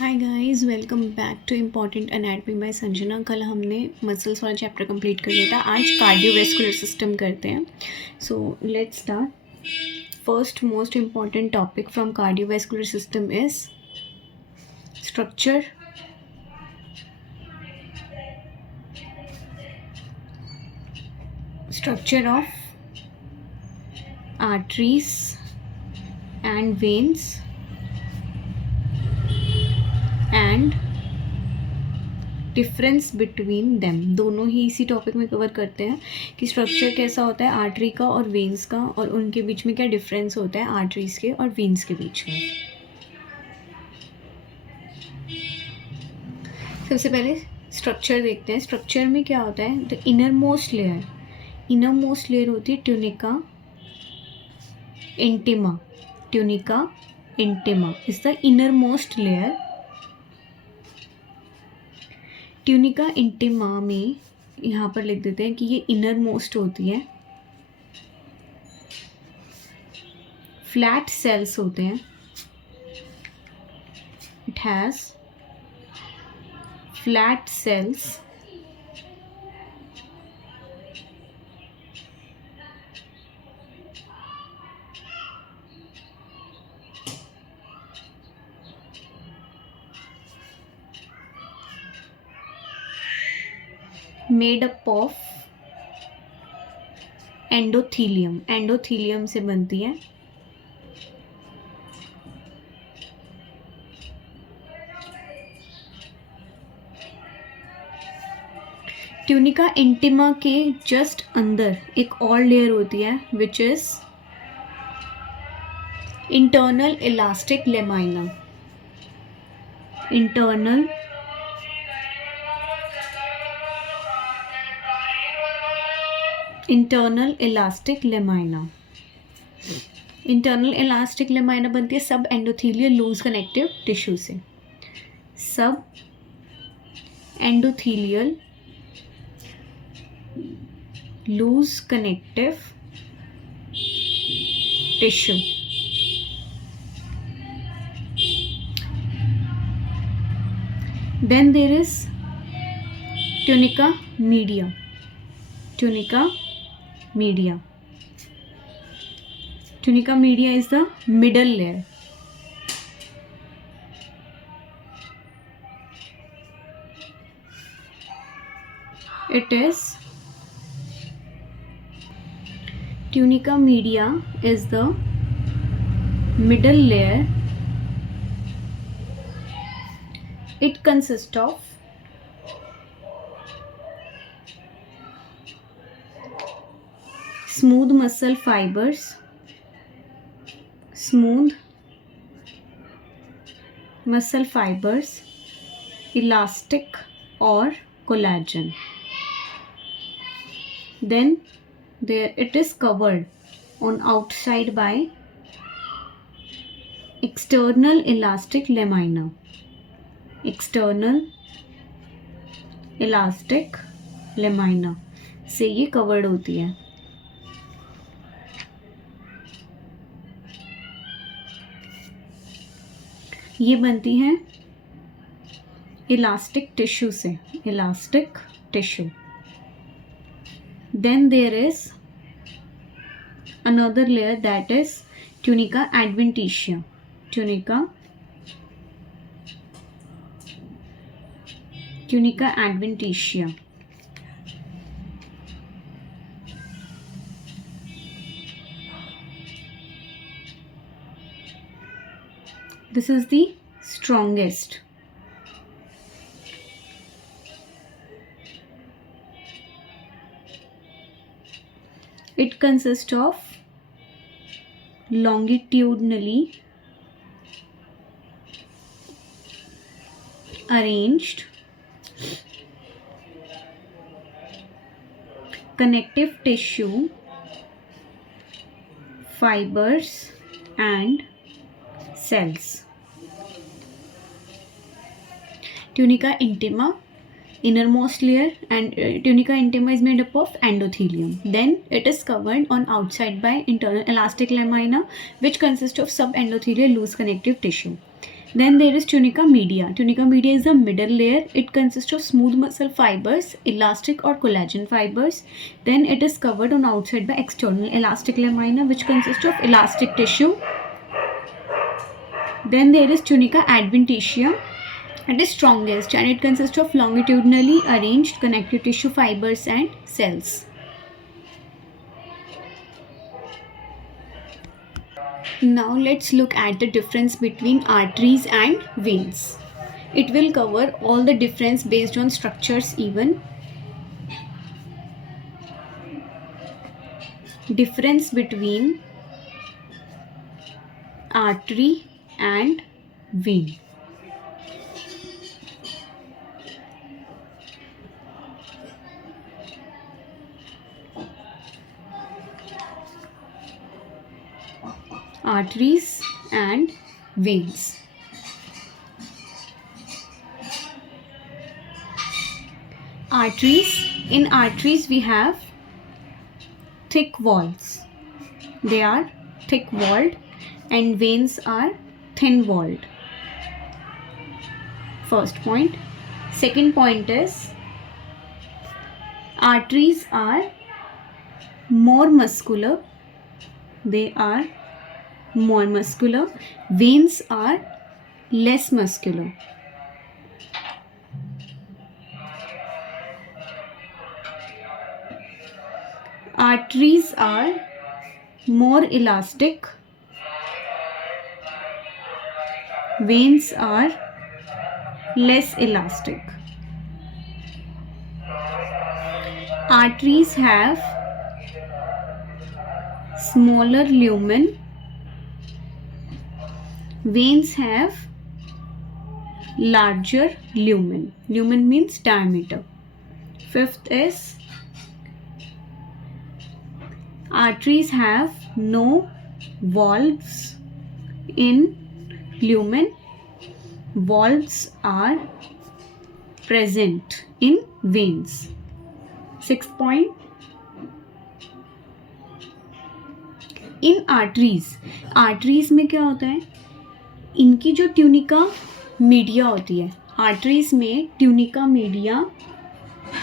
Hi guys, welcome back to important anatomy by Sanjana. कल हमने मसल्स वाला चैप्टर कंप्लीट कर लिया था। आज कार्डियोवैस्कुलर सिस्टम करते हैं। So let's start. First most important topic from cardiovascular system is structure, of arteries and veins and difference between them. दोनों ही इसी टॉपिक में कवर करते हैं कि स्ट्रक्चर कैसा होता है आर्टरी का और वेन्स का, और उनके बीच में क्या डिफरेंस होता है आर्टरीज के और वेन्स के बीच में। सबसे पहले स्ट्रक्चर देखते हैं। स्ट्रक्चर में क्या होता है, द इनर मोस्ट लेयर होती है tunica intima. Tunica intima is the inner most layer. Tunica intima में यहाँ पर लिख देते हैं कि ये इनर मोस्ट होती है। फ्लैट सेल्स होते हैं। It has flat sales made up of endothelium. Endothelium से बनती है। ट्यूनिका इंटिमा के जस्ट अंदर एक और लेयर होती है which is internal elastic lamina. Internal elastic lamina. Internal elastic lamina बनती है subendothelial loose connective tissue से। Subendothelial loose connective tissue. Then there is tunica media. Tunica media is the middle layer. Tunica media is the middle layer. It consists of smooth muscle fibers, elastic or collagen. Then it is covered on outside by external elastic lamina. External elastic lamina से ये covered होती है। ये बनती हैं elastic tissue से। Elastic tissue. Then there is another layer that is tunica adventitia. Tunica adventitia. This is the strongest. It consists of longitudinally arranged connective tissue, fibers and cells. Tunica intima, innermost layer, and tunica intima is made up of endothelium. Then it is covered on outside by internal elastic lamina, which consists of subendothelial loose connective tissue. Then there is tunica media. Tunica media is a middle layer. It consists of smooth muscle fibers, elastic or collagen fibers. Then it is covered on outside by external elastic lamina, which consists of elastic tissue. Then there is tunica adventitia. It is strongest and it consists of longitudinally arranged connective tissue fibers and cells. Now let's look at the difference between arteries and veins. It will cover all the difference based on structures even. Difference between artery and vein. Arteries and veins. Arteries. In arteries we have thick walls. They are thick walled and veins are thin walled. First point. Second point is arteries are more muscular. They are more muscular. Veins are less muscular. Arteries are more elastic. Veins are less elastic. Arteries have smaller lumen. Veins have larger lumen. Lumen means diameter. Fifth is arteries have no valves in lumen. Valves are present in veins. Sixth point. इन आर्टरीज में क्या होता है, इनकी जो tunica media होती है, आर्टरीज में tunica media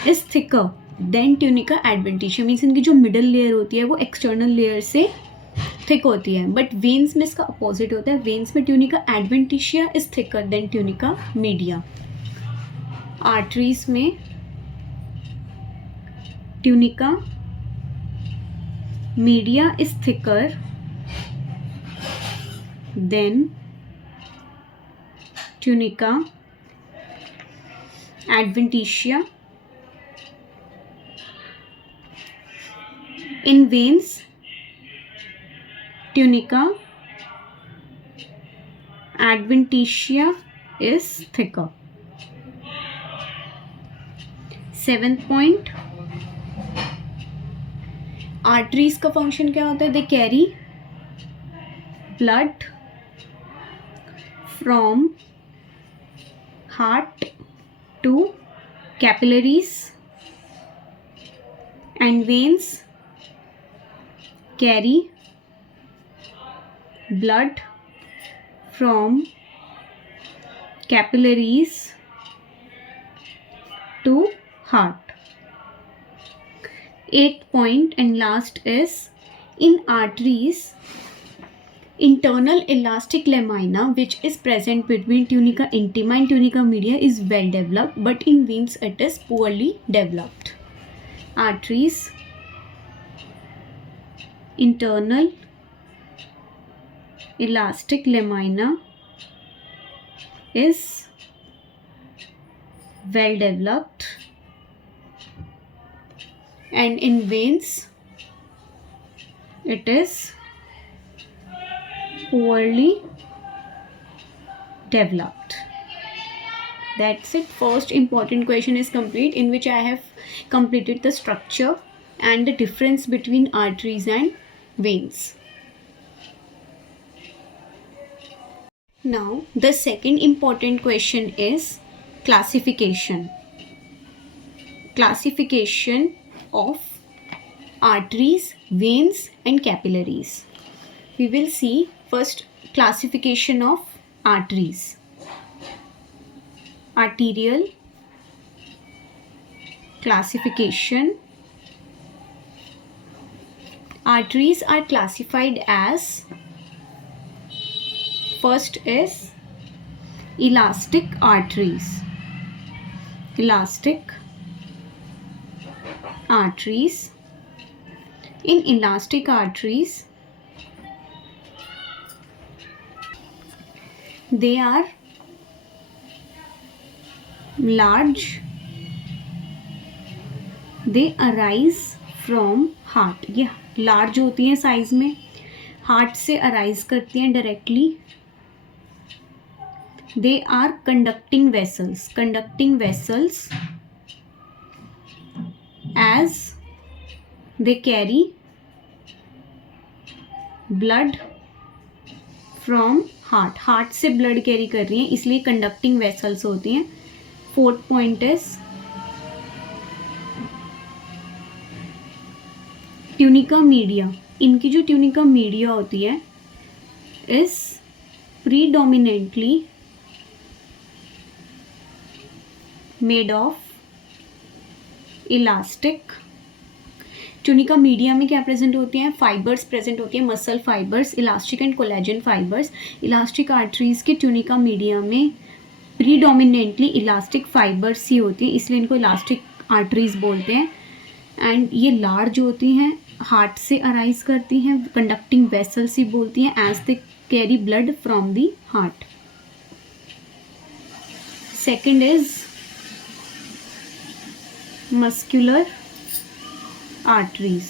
is thicker than tunica adventitia. Means इनकी जो मिडल लेयर होती है वो एक्सटर्नल लेयर से थिक होती है. बट वेन्स में इसका अपोजिट होता है. वेन्स में tunica adventitia is thicker than tunica media. Arteries में tunica media is thicker than tunica adventitia. In veins, tunica adventitia is thicker. Seventh point. Arteries का फंक्शन क्या होता है, they carry blood from heart to capillaries and veins carry blood from capillaries to heart. Eighth point and last is in arteries, internal elastic lamina which is present between tunica intima and tunica media is well developed, but in veins it is poorly developed. Arteries, internal elastic lamina is well developed and in veins it is poorly developed. That's it. First important question is complete, in which I have completed the structure and the difference between arteries and veins. Now the second important question is classification. Classification of arteries, veins and capillaries. We will see first classification of arteries. arterial classification. Arteries are classified as, first is elastic arteries. Elastic arteries. In elastic arteries, they are large. They arise from heart. ये large होती हैं size में, heart से arise करती हैं directly. They are conducting vessels. Conducting vessels as they carry blood from heart. Heart से blood carry कर रही हैं, इसलिए कंडक्टिंग वेसल्स होती हैं. Fourth point is tunica media. इनकी जो ट्यूनिका मीडिया होती है is predominantly made of elastic. Tunica media में क्या प्रेजेंट होती हैं? फाइबर्स प्रेजेंट होती हैं, muscle fibres, elastic and collagen fibres. Elastic arteries के ट्यूनिका मीडिया में प्रीडोमिनेंटली इलास्टिक फाइबर्स ही होती हैं, इसलिए इनको इलास्टिक आर्टरीज बोलते हैं. एंड ये लार्ज होती हैं, हार्ट से अराइज करती हैं, कंडक्टिंग वेसल्स ही बोलती हैं as they carry blood from the heart. Second is muscular arteries.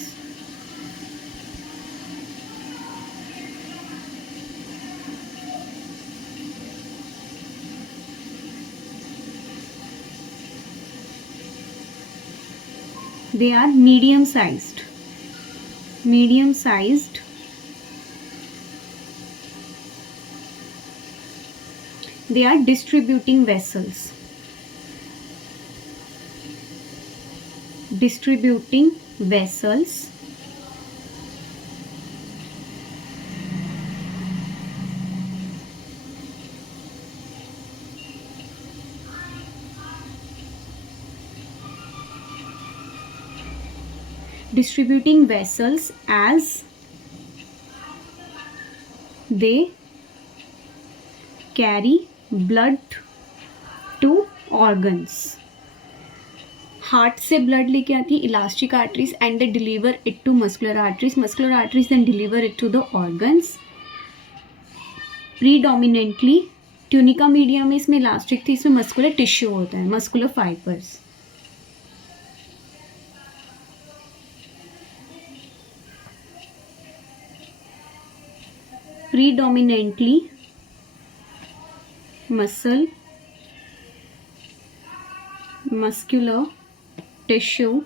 They are medium sized. Medium sized. They are distributing vessels. Distributing vessels as they carry blood to organs. Heart से blood लेके आती है elastic arteries and they deliver it to muscular arteries. Muscular arteries then deliver it to the organs. Predominantly tunica media में इसमें elastic थी, इसमें muscular tissue होता है, muscular fibres. Predominantly muscular tissue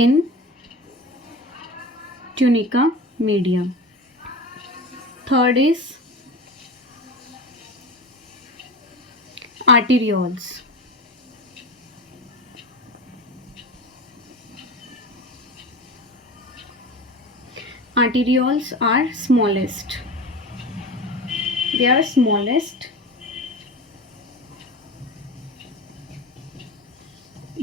in tunica media. Third is arterioles. Arterioles are smallest. They are smallest.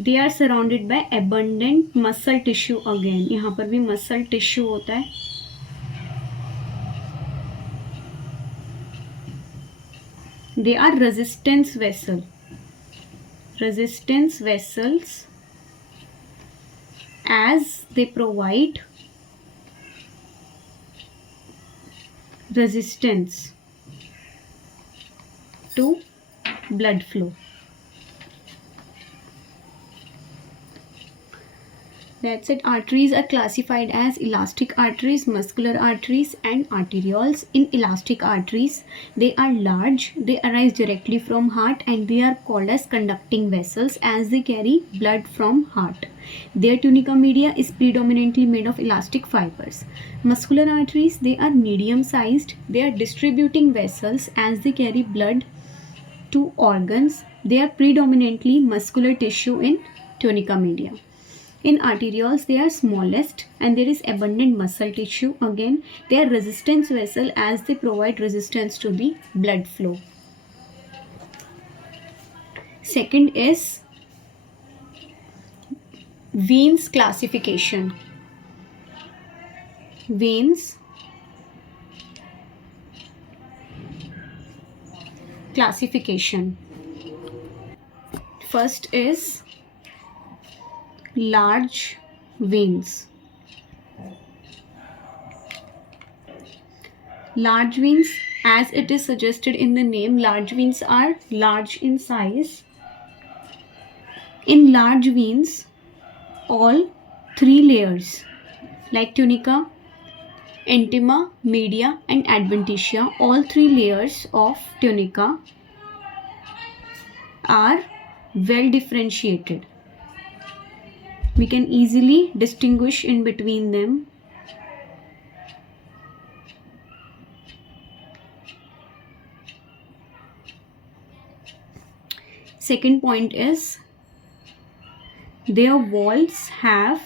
They are surrounded by abundant muscle tissue again. यहाँ पर भी muscle tissue होता है. They are resistance vessel. Resistance vessels as they provide resistance to blood flow. That's it. Arteries are classified as elastic arteries, muscular arteries and arterioles. In elastic arteries, they are large, they arise directly from heart and they are called as conducting vessels as they carry blood from heart. Their tunica media is predominantly made of elastic fibers. Muscular arteries, they are medium sized, they are distributing vessels as they carry blood to organs. They are predominantly muscular tissue in tunica media. In arterioles, they are smallest and there is abundant muscle tissue. Again, they are resistance vessel as they provide resistance to the blood flow. Second is veins classification. Veins classification. First is large veins. Large veins, as it is suggested in the name, large veins are large in size. In large veins, all three layers like tunica, intima, media and adventitia, all three layers of tunica are well differentiated. We can easily distinguish in between them. Second point is their walls have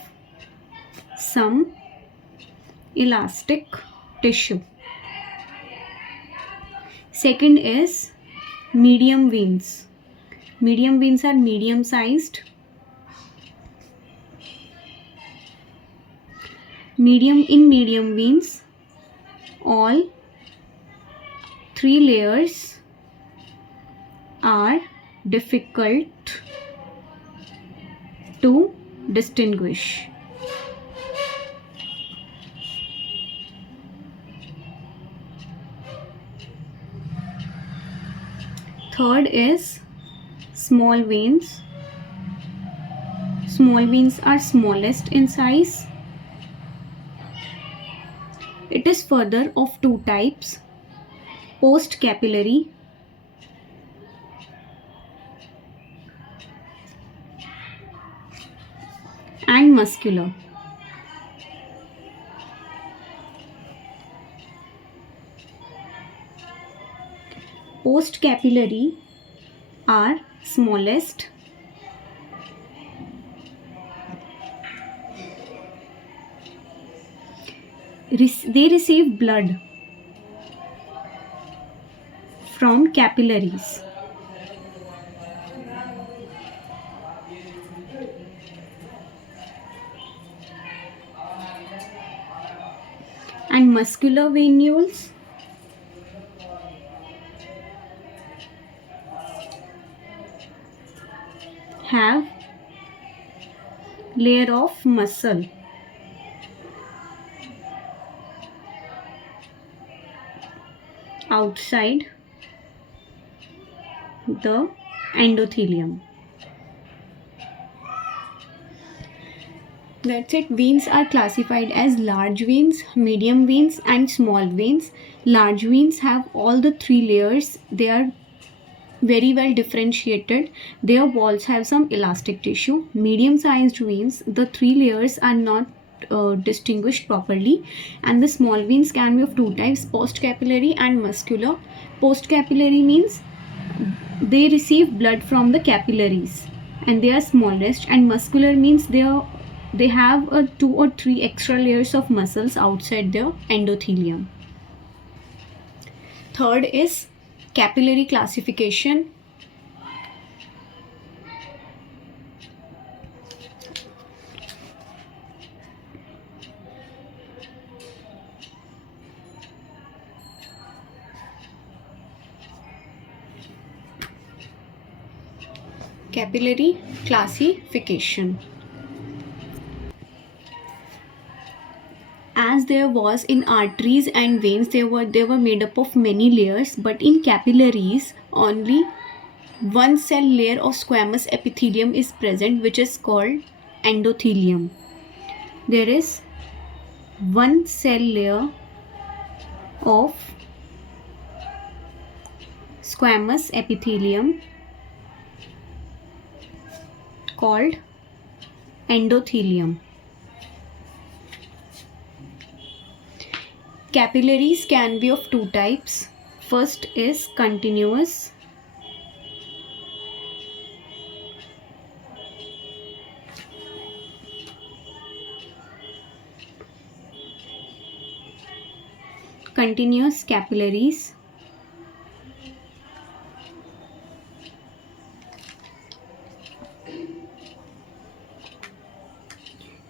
some elastic tissue. Second is medium veins. Medium veins are medium sized. Medium veins, all three layers are difficult to distinguish. Third is small veins. Small veins are smallest in size. It is further of two types: post-capillary and muscular. Post-capillary are smallest. They receive blood from capillaries. And muscular venules have layer of muscle outside the endothelium. That's it. Veins are classified as large veins, medium veins and small veins. Large veins have all the three layers. They are very well differentiated. Their walls have some elastic tissue. Medium sized veins, the three layers are not distinguished properly, and the small veins can be of two types: post capillary and muscular. Post capillary means they receive blood from the capillaries and they are smallest, and muscular means they have two or three extra layers of muscles outside their endothelium. Third is capillary classification. Capillary classification. As there was in arteries and veins, they were made up of many layers, but in capillaries only one cell layer of squamous epithelium is present, which is called endothelium. There is one cell layer of squamous epithelium called endothelium. Capillaries can be of two types. First is continuous. Continuous capillaries.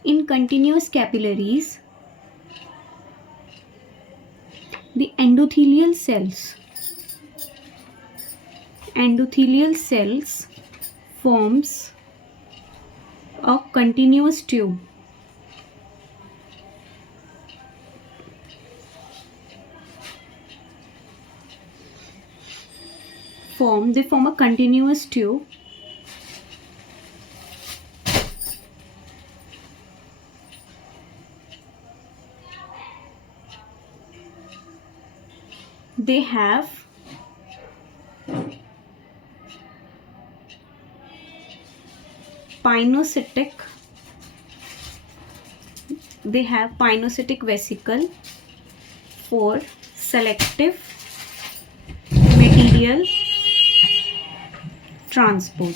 In continuous capillaries, the endothelial cells forms a continuous tube. They form a continuous tube they have pinocytic vesicle for selective material transport.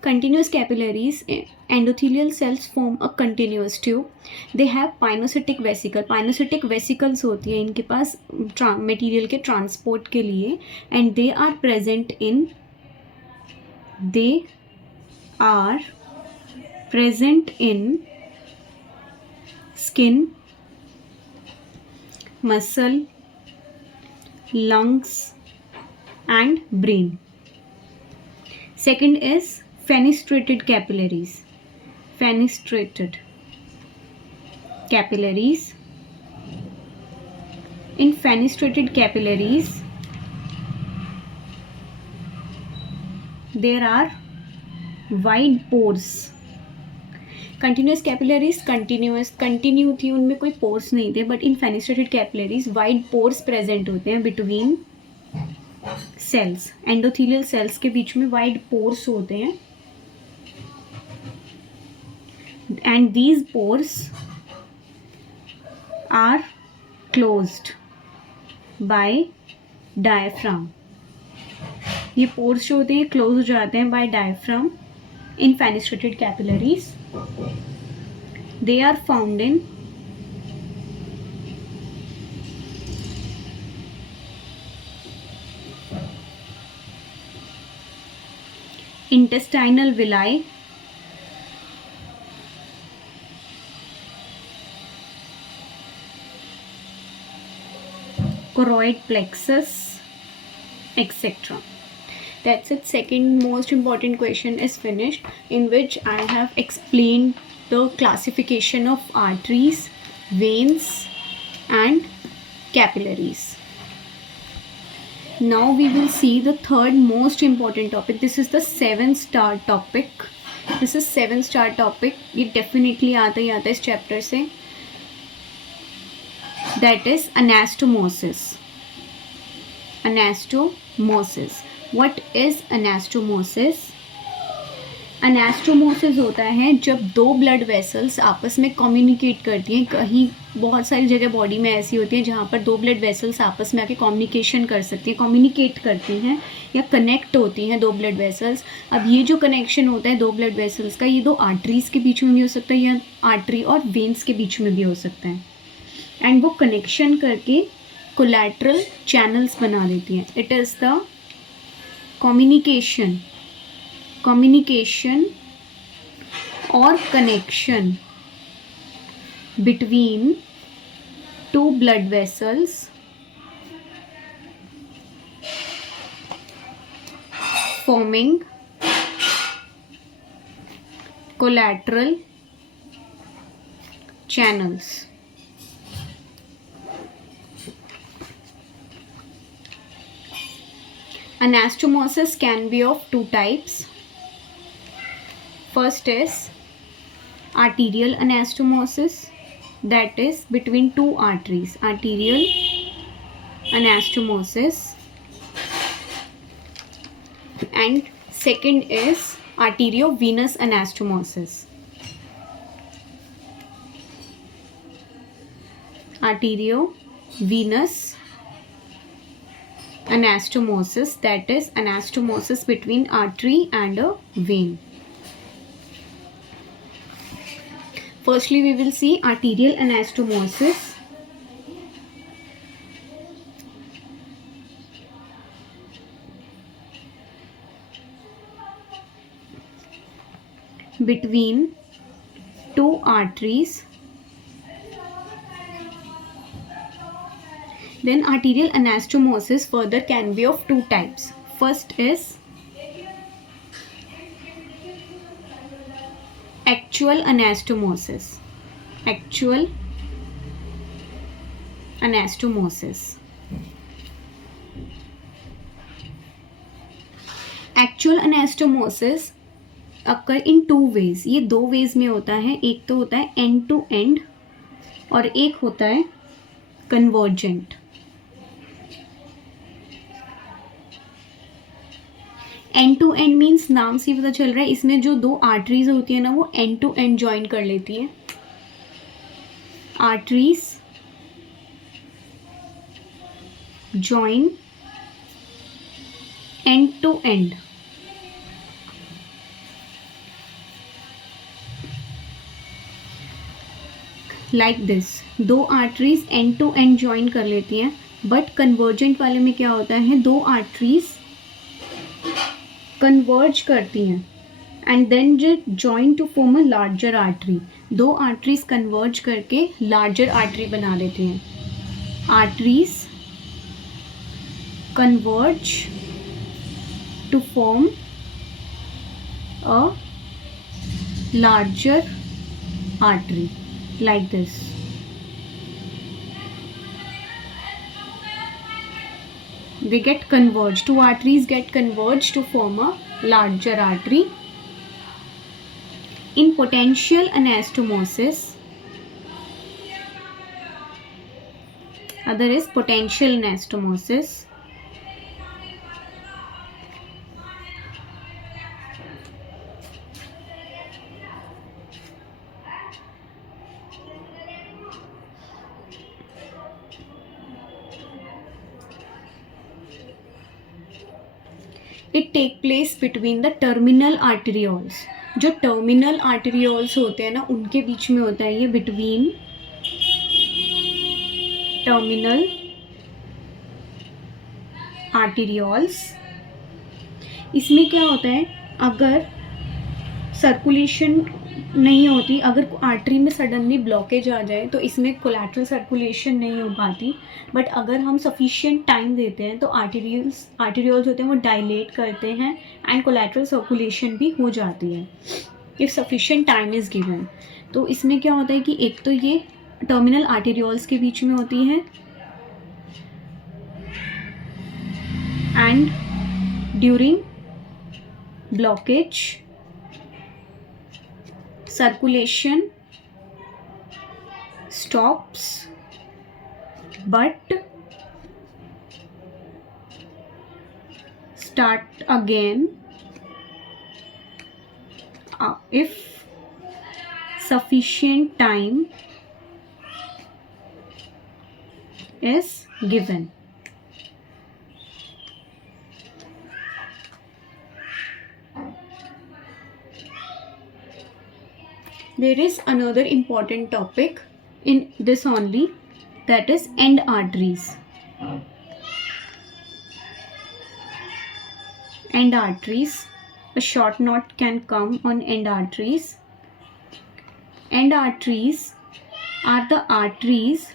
Continuous capillaries, endothelial cells form a continuous tube. They have pinocytic vesicle. Pinocytic vesicles होती है इनके पास मटेरियल के ट्रांसपोर्ट के लिए, and they are present in skin, muscle, lungs and brain. Second is fenestrated capillaries. In fenestrated capillaries, there are wide pores. Continuous capillaries continuous थी, उनमें कोई pores नहीं थे, but in fenestrated capillaries wide pores present होते हैं between sales. Endothelial cells के बीच में wide pores होते हैं, and these pores are closed by diaphragm. ये पोर्स जो होते हैं क्लोज हो जाते हैं by diaphragm in fenestrated capillaries. They are found in intestinal villi, choroid plexus, etc. That's it. Second most important question is finished, in which I have explained the classification of arteries, veins and capillaries. Now we will see the third most important topic. This is the 7-star topic. This is 7-star topic. ये definitely आता ही आता है इस chapter से. That is anastomosis. What is anastomosis? Anastomosis होता है जब दो ब्लड वेसल्स आपस में कम्युनिकेट करती हैं. कहीं बहुत सारी जगह बॉडी में ऐसी होती हैं जहाँ पर दो ब्लड वेसल्स आपस में आके कम्युनिकेशन कर सकती हैं, कम्युनिकेट करती हैं या कनेक्ट होती हैं दो ब्लड वेसल्स. अब ये जो कनेक्शन होता है दो ब्लड वेसल्स का, ये दो आर्टरीज़ के बीच में भी हो सकता है या आर्टरी और वेन्स के बीच में भी हो सकता है, एंड वो कनेक्शन करके कोलैटरल चैनल्स बना देती हैं. It is the communication or connection between two blood vessels forming collateral channels. Anastomosis can be of two types. First is arterial anastomosis, that is between two arteries, arterial anastomosis, and second is arteriovenous anastomosis. Arteriovenous anastomosis, that is anastomosis between artery and a vein. Firstly, we will see arterial anastomosis. between two arteries. Then arterial anastomosis further can be of two types. First is actual anastomosis. Actual anastomosis. Actual anastomosis occur in two ways. ये दो वेज में होता है. एक तो होता है and to and और एक होता है convergent. End to end means नाम से ही पता चल रहा है इसमें जो दो आर्टरीज होती है ना वो एंड टू एंड ज्वाइन कर लेती है. Arteries join end to end. Like this, दो arteries end to end join कर लेती हैं. बट कन्वर्जेंट वाले में क्या होता है, दो आर्टरीज कन्वर्ज करती हैं एंड देन जो join to form a larger artery. दो आर्टरीज कन्वर्ज करके लार्जर आर्टरी बना देती हैं. Arteries converge to form a larger artery like this. They get converged. Two arteries get converged to form a larger artery. In potential anastomosis, other is potential anastomosis. It take place between the terminal arterioles. जो terminal arterioles होते हैं ना उनके बीच में होता है ये between terminal arterioles. इसमें क्या होता है, अगर सर्कुलेशन नहीं होती, अगर आर्टरी में सडनली ब्लॉकेज आ जाए तो इसमें कोलैटरल सर्कुलेशन नहीं हो पाती. बट अगर हम सफिशिएंट टाइम देते हैं तो आर्टेरियोल्स होते हैं वो डायलेट करते हैं एंड कोलैटरल सर्कुलेशन भी हो जाती है if sufficient time is given. तो इसमें क्या होता है कि एक तो ये टर्मिनल आर्टेरियोल्स के बीच में होती है and during blockage circulation stops but start again if sufficient time is given. There is another important topic in this only, that is end arteries. End arteries, a short note can come on end arteries. End arteries are the arteries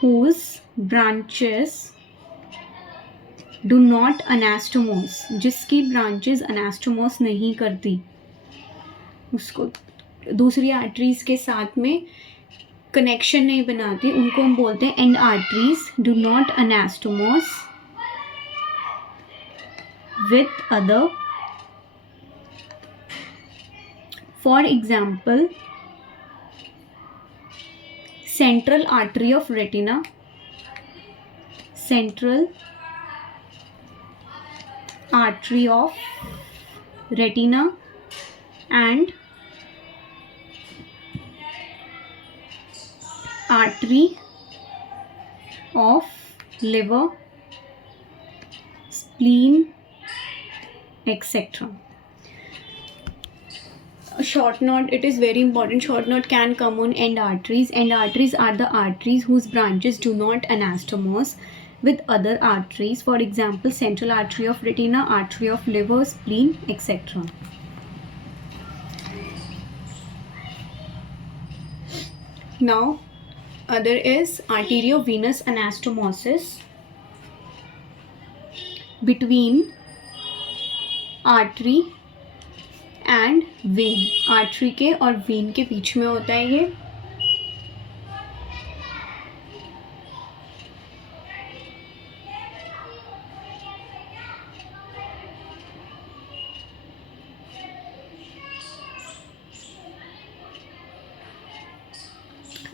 whose branches do not anastomose, जिसकी branches अनास्टोमोस नहीं करती, उसको दूसरी आर्टरीज के साथ में कनेक्शन नहीं बनाती, उनको हम बोलते हैं end arteries do not anastomose with other. For example, central artery of retina, central artery of retina and artery of liver, spleen, etc. A short note, it is very important, short note can come on end arteries. End arteries are the arteries whose branches do not anastomose. with other arteries, for example central artery of retina, artery of liver, spleen, etc. Now other is arteriovenous anastomosis between artery and when, artery के और वेन के बीच में होता है ये।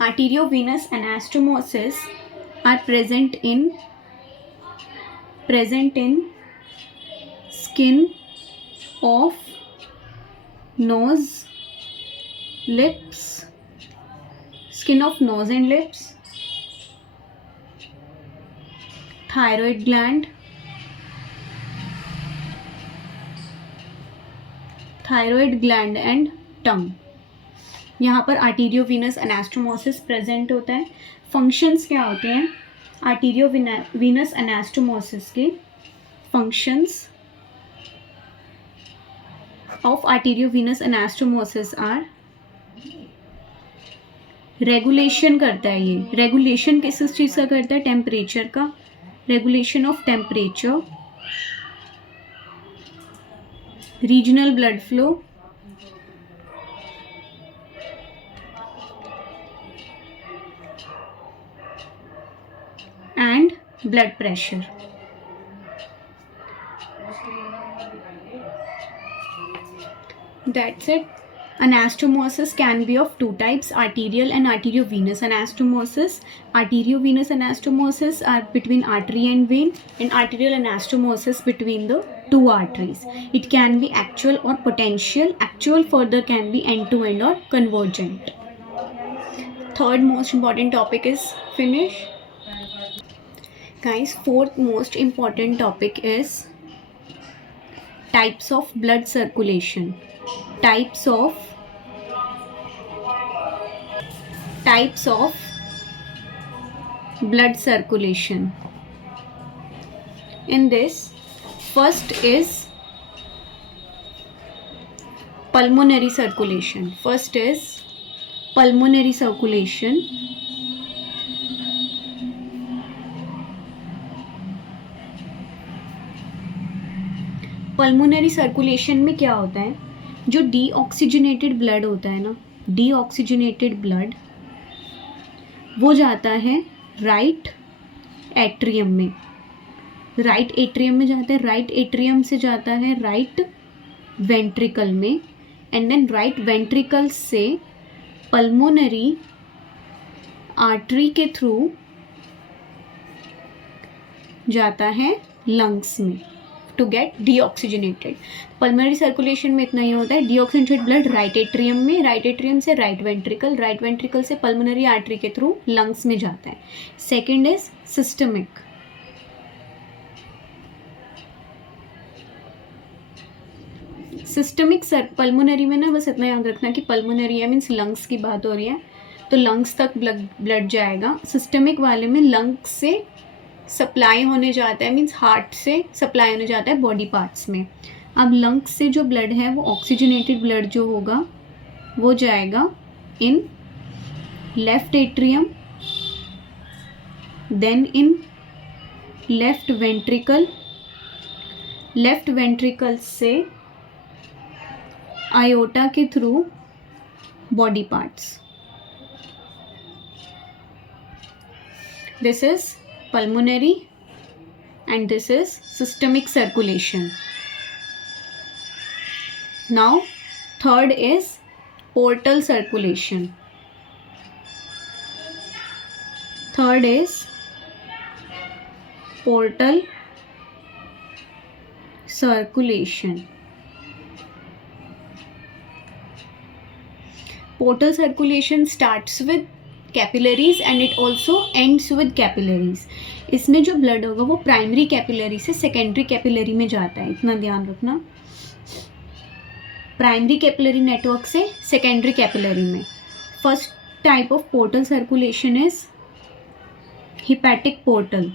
Arteriovenous anastomosis are present in skin of nose, lips, skin of nose and lips, thyroid gland, and tongue। यहाँ पर आर्टीरियोवीनस एनास्टोमोसिस प्रेजेंट होता है। फंक्शंस क्या होते हैं आर्टीरियोवीनस एनास्टोमोसिस के? Functions of arteriovenous anastomosis are, regulation करता है ये। रेगुलेशन किस चीज़ का करता है? टेम्परेचर का, regulation of temperature, regional blood flow, and blood pressure। That's it। Anastomosis can be of two types, arterial and arteriovenous anastomosis। Arteriovenous anastomosis are between artery and vein, and arterial anastomosis between the two arteries। It can be actual or potential। Actual further can be end-to-end or convergent। Third most important topic is finish। Guys, fourth most important topic is types of blood circulation। Types of blood circulation। In this, first is pulmonary circulation। First is pulmonary circulation। Pulmonary circulation में क्या होता है? जो deoxygenated blood होता है ना, deoxygenated blood वो जाता है राइट एट्रियम में, राइट एट्रियम में जाता है, राइट एट्रियम से जाता है राइट वेंट्रिकल में, एंड देन राइट वेंट्रिकल से पल्मोनरी आर्टरी के थ्रू जाता है लंग्स में to get deoxygenated. Pulmonary circulation में इतना ही होता है, डीऑक्सीजनेटेड ब्लड राइट एट्रियम में, राइट एट्रियम से राइट वेंट्रिकल, राइट वेंट्रिकल से पल्मोनरी आर्टरी के थ्रू लंग्स में जाता है। Second is systemic. Systemic pulmonary में ना बस इतना याद रखना कि पल्मोनरी है मीन्स लंग्स की बात हो रही है, तो लंग्स तक ब्लड जाएगा। सिस्टमिक वाले में लंग्स से सप्लाई होने जाता है, मीन्स हार्ट से सप्लाई होने जाता है बॉडी पार्ट्स में। अब लंग्स से जो ब्लड है वो ऑक्सीजनेटेड ब्लड जो होगा वो जाएगा in left atrium, then in left ventricle, left ventricle से आयोटा के through body parts. This is pulmonary and this is systemic circulation। Now third is portal circulation। Third is portal circulation। Portal circulation starts with capillaries and it also ends with capillaries. इसमें जो ब्लड होगा वो primary capillary से secondary capillary में जाता है, इतना ध्यान रखना। प्राइमरी कैपिलरी नेटवर्क से सेकेंडरी कैपिलरी में। First type of portal circulation is hepatic portal.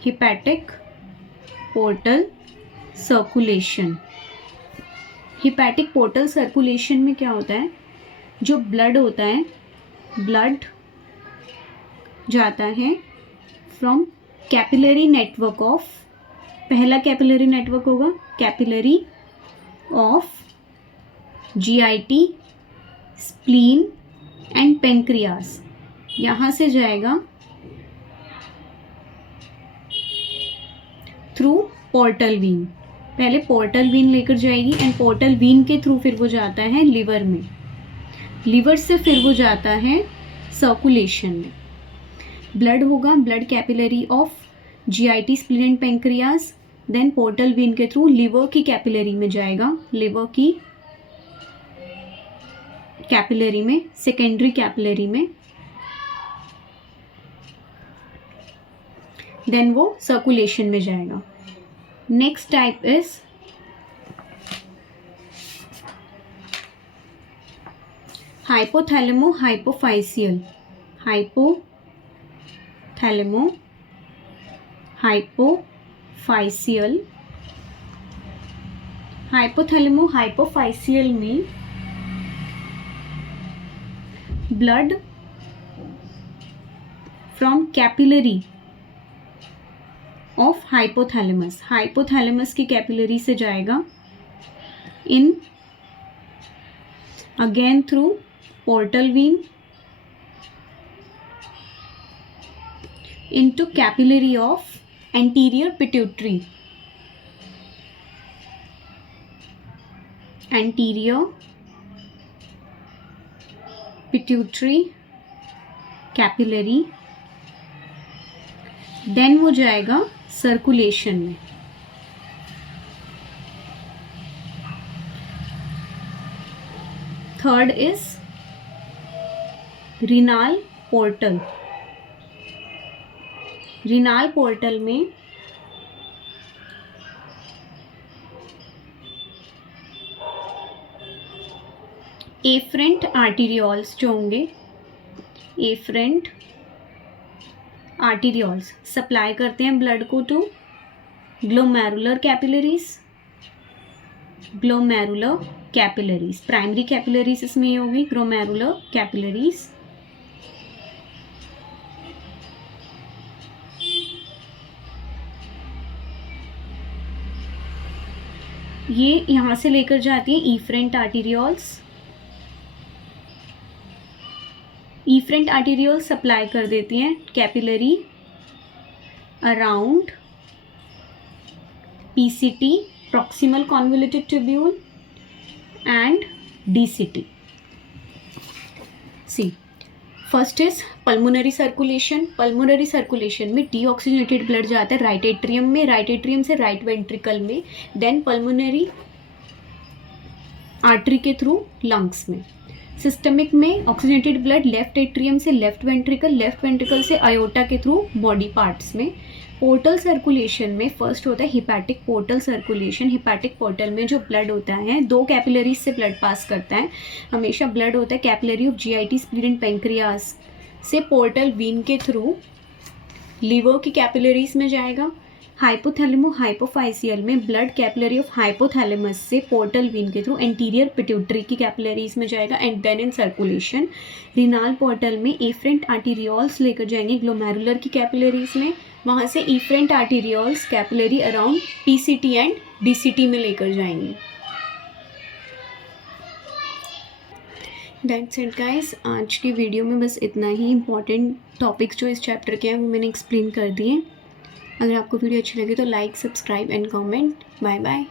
Hepatic portal circulation. Hepatic portal circulation में क्या होता है, जो ब्लड होता है, ब्लड जाता है फ्रॉम कैपिलरी नेटवर्क ऑफ, पहला कैपिलरी नेटवर्क होगा capillary of GIT, spleen and pancreas, यहाँ से जाएगा थ्रू पोर्टल वीन। पहले पोर्टल वीन लेकर जाएगी एंड पोर्टल वीन के थ्रू फिर वो जाता है लिवर में, लिवर से फिर वो जाता है सर्कुलेशन में। ब्लड होगा, blood capillary of GIT, spleen and pancreas, then portal vein के थ्रू लिवर की कैपिलरी में जाएगा, लिवर की कैपिलरी में, सेकेंडरी कैपिलरी में, देन वो सर्कुलेशन में जाएगा। Next type is hypothalamo hypophyseal. Hypothalamo hypophyseal, hypothalamo hypophyseal में blood from capillary of hypothalamus, hypothalamus की कैपिलरी से जाएगा in again through portal vein into capillary of anterior pituitary, anterior pituitary capillary, then वो जाएगा सर्कुलेशन में। Third is renal portal. Renal portal में afferent arterioles जो होंगे, एफरेंट आर्टीरियोल्स सप्लाई करते हैं ब्लड को to glomerular capillaries, glomerular capillaries, primary capillaries इसमें ये होगी ग्लोमेरुलर कैपिलरीज। ये यहाँ से लेकर जाती है efferent arterioles, efferent arterioles supply कर देती हैं capillary around PCT, proximal convoluted tubule and DCT. See first is pulmonary circulation. Pulmonary circulation में डीऑक्सीजनेटेड ब्लड जाता है राइट एट्रियम में, राइट एट्रियम से राइट वेंट्रिकल में, देन पल्मोनरी आर्टरी के थ्रू लंग्स में। सिस्टमिक में ऑक्सीजनेटेड ब्लड लेफ्ट एट्रियम से लेफ्ट वेंट्रिकल से आयोटा के थ्रू बॉडी पार्ट्स में। पोर्टल सर्कुलेशन में फर्स्ट होता है hepatic portal circulation. Hepatic portal में जो ब्लड होता है, दो कैपिलरीज से ब्लड पास करता है। हमेशा ब्लड होता है capillary of GIT, spleen and pancreas से पोर्टल वीन के थ्रू लीवर की कैपिलरीज में जाएगा। हाइपोथैलेमो हाइपोफाइसियल में ब्लड कैपिलरी ऑफ हाइपोथैलेमस से पोर्टल वीन के थ्रू एंटीरियर पिट्यूटरी की कैपिलरीज में जाएगा and then in circulation. Renal portal में एफरेंट आर्टीरियोल्स लेकर जाएंगे ग्लोमेरुलर की कैपिलरीज में, वहाँ से efferent arterioles capillary around PCT and DCT में लेकर जाएंगे। दैट्स इट गाइस, आज की वीडियो में बस इतना ही। इंपॉर्टेंट टॉपिक्स जो इस चैप्टर के हैं वो मैंने एक्सप्लेन कर दिए। अगर आपको वीडियो अच्छी लगे तो like, subscribe and comment. Bye bye.